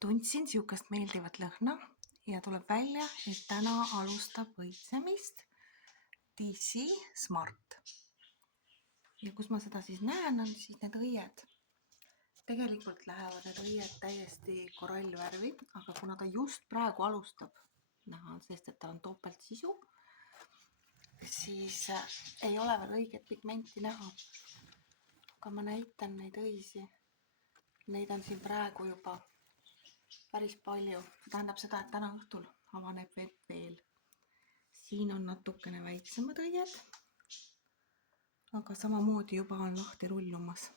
Tundsin sihukest meeldivat lõhna ja tuleb välja, et täna alustab õitsemist DC Smart. Ja kus ma seda siis näen, on siis need õied. Tegelikult lähevad need õied täiesti korallvärvi, aga kuna ta just praegu alustab näha, sest et ta on topeltsisu, siis ei ole veel õiget pigmenti näha. Aga ma näitan neid õisi. Neid on siin praegu juba päris palju. See tähendab seda, et täna õhtul avaneb veel. Siin on natukene väiksemad õied, aga samamoodi juba on lahti rullumas.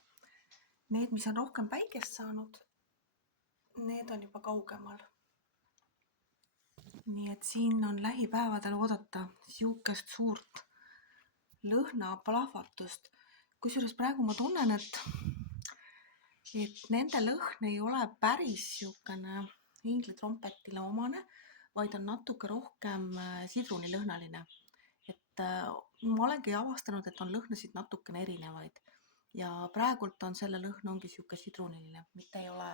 Need, mis on rohkem päikest saanud, need on juba kaugemal. Nii et siin on lähipäevadel oodata sihukest suurt lõhna plahvatust. Kusjuures praegu ma tunnen, et nende lõhn ei ole päris sihukene inglitrompetile omane, vaid on natuke rohkem sidrunilõhnaline. Et ma olengi avastanud, et on lõhnasid natukene erinevaid ja praegult on selle lõhn ongi sihuke sidruniline, mitte ei ole,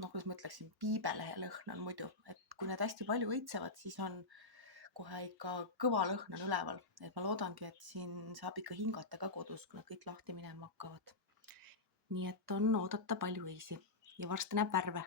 kuidas ma ütleksin, piibelehe lõhn on muidu, et kui need hästi palju õitsevad, siis on kohe ikka kõva lõhn on üleval, et ma loodangi, et siin saab ikka hingata ka kodus, kui nad kõik lahti minema hakkavad. Nii et on oodata palju õisi ja varsti näeb värve.